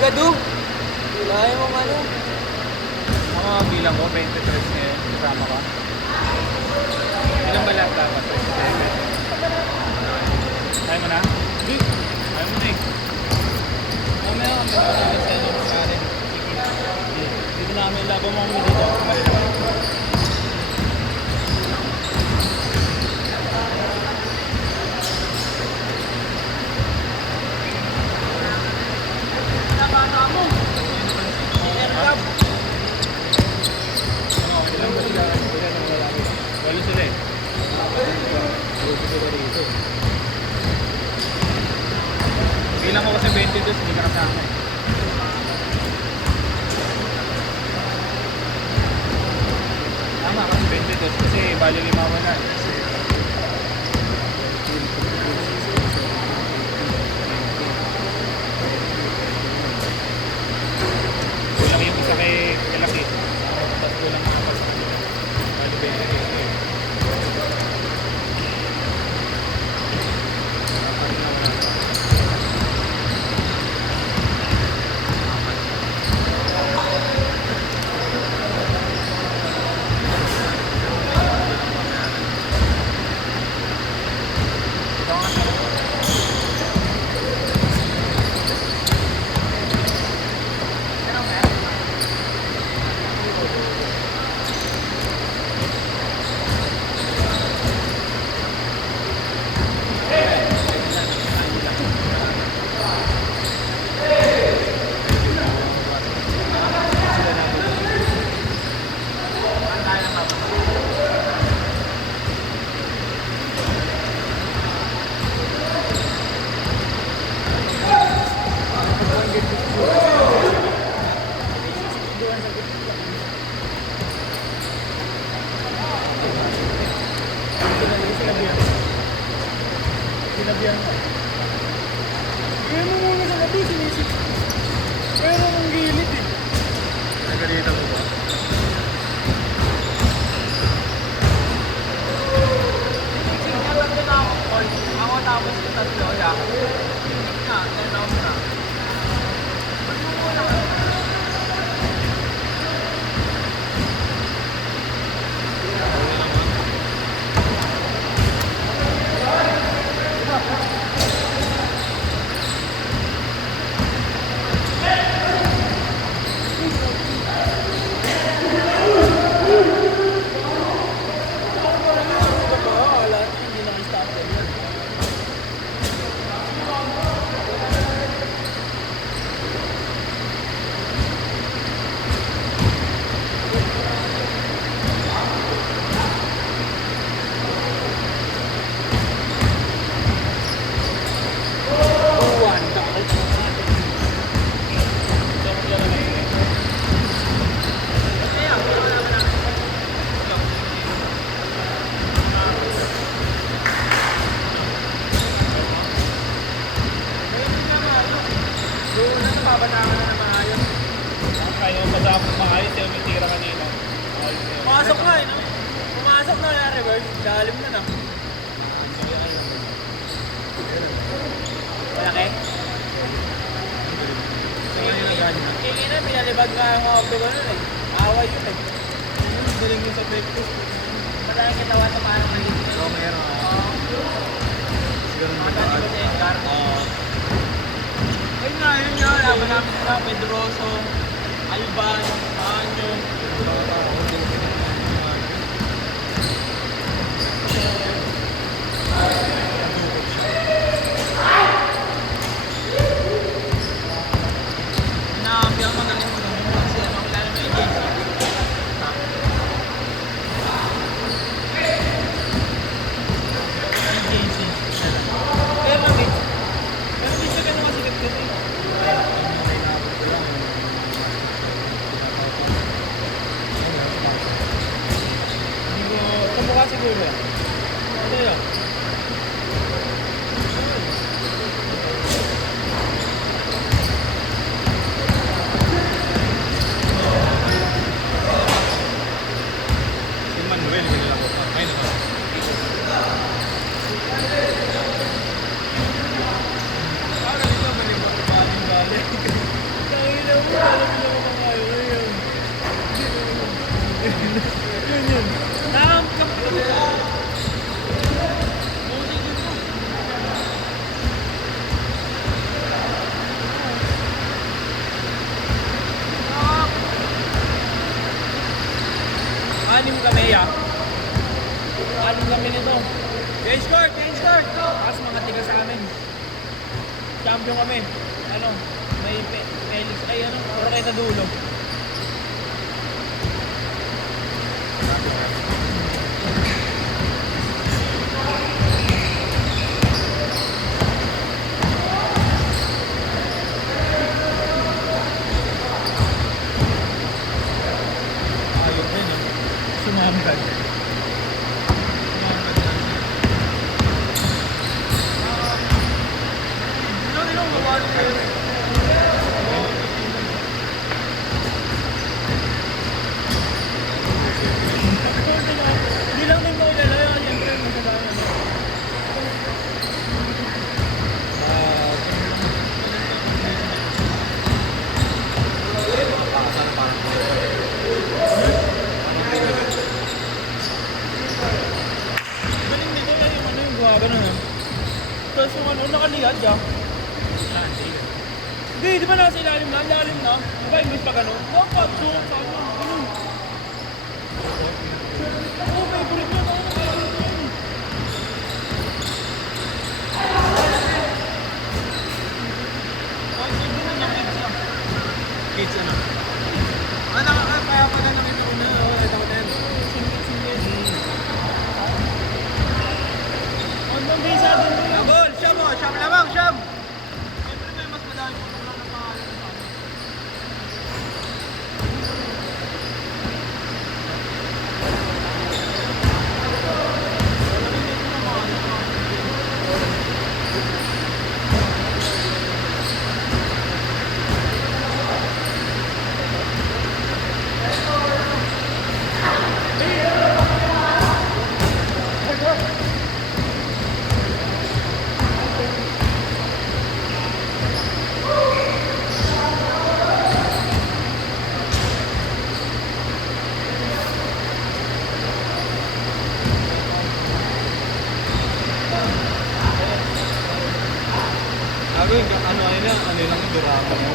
ka doon. Kaya mo ano. Mga bilang ko, 23 ngayon. Kasama ka. Ilan ba lahat dapat? 27. Kaya mo na? Hindi. Kaya mo na eh. Mamaya kami naman sa inyo ng kare. Dito na kami laban mo kami dito. Walo sila eh. Bilang ko kasi 22, hindi ka kasama eh. Tama kasi 22 kasi bali 5 ko na. Kulang yung isa kay Laki. Tapos kulang yung kapag. Bali 22 eh. Sinabihan ka. Kaya mo muna sa gabi, sinisip. Pero ang gilid eh. Nagalitan mo ba? Ako tapos ko tatlo, ya. Hindi na, tanaw na. Pabatangan na na maayos. Kaya mo pa sa maayos yung tira kanina. Pumasok na eh, no? Pumasok na yung reverse. Dalim na na. Malaki? Kaya na, pinalibag nga ang auto ko nun eh. Away yun eh. Galing yung sa breakfast. Madaling katawan sa parang maliit. Oo, meron. Siguro Mga dati ko si Edgar. Oo. Ayun nga, laban namin sila, Pedroso, Alban, Anyo. Nakambi ang magaling mo nun kasi ano, lalo may agency. Agency. Kaya lang eh. Pero di siya ganun masigat kasi. Tapos mga tiga sa amin. Champion kami. Ano, may Felix, ay ano, Oroqueta dulo. Ayun din, no? Sumambag. Hindi lang din mo kilala yun. Siyempre, masalanan. Galing nito na yung ano yung gawa, ganun ah. Tapos yung ano, nakaliyad siya. Hindi, di ba nasa ilalim na? Ilalim na. Di ba English pa ganun? Dapat, so, sabi mo, ganun. Ako, favorite yun. Ako, nakakalit yun. Ay, hindi na niya kids ah. Kids ano? Kaya pala nakita ko na. Ito ko na yun. Singit. Ang mabisa din mo. Gol! Siyam mo! Siyam lamang! Siyam! Siyempre may mas madami mo naman ang pangalan sa amin. Ako yung ano lang yung drama mo.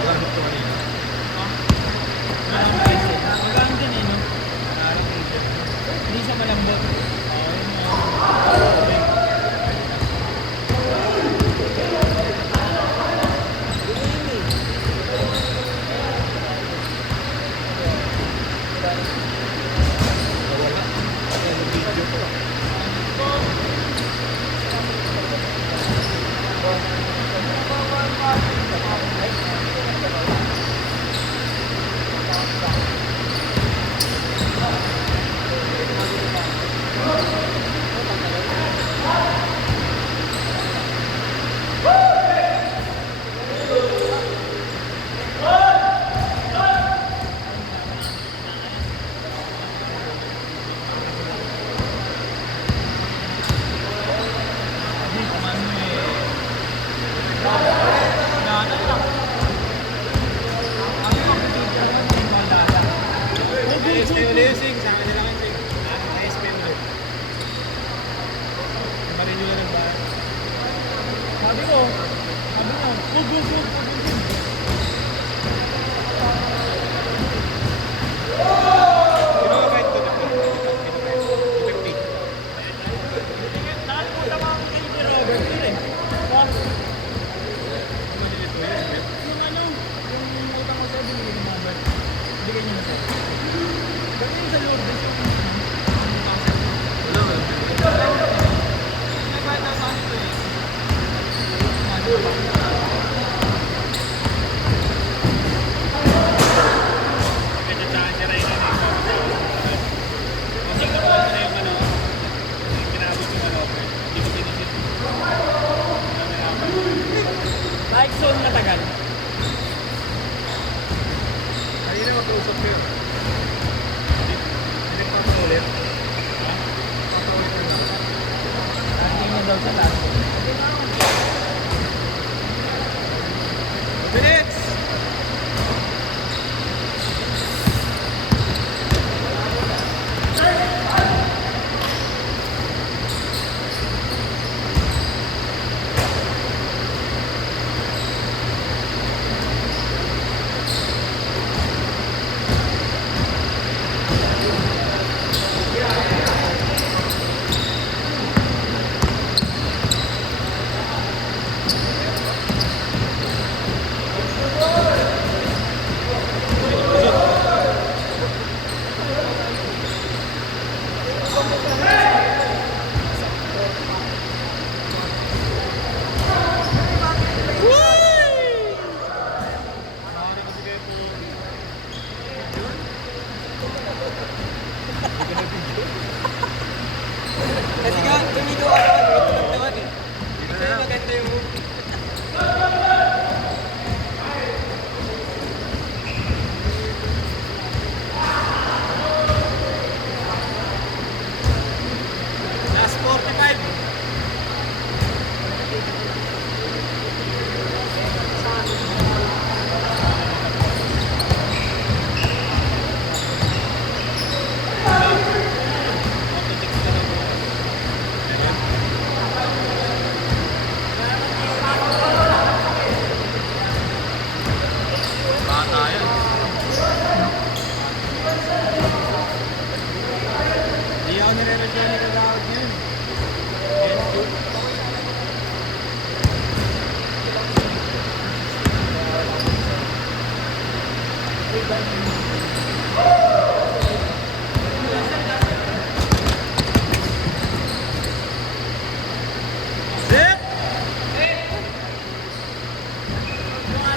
Gamit ko kanina. Magaan din eh, no? Hindi siya malambot. Hindi, kumano eh. Nana lang. Ano yung picture naman yung malala? SP ulit yung sing. Sa akin nila yung sing. SP ulit. Marin nyo lang nagbahan. Sabi ko, ug.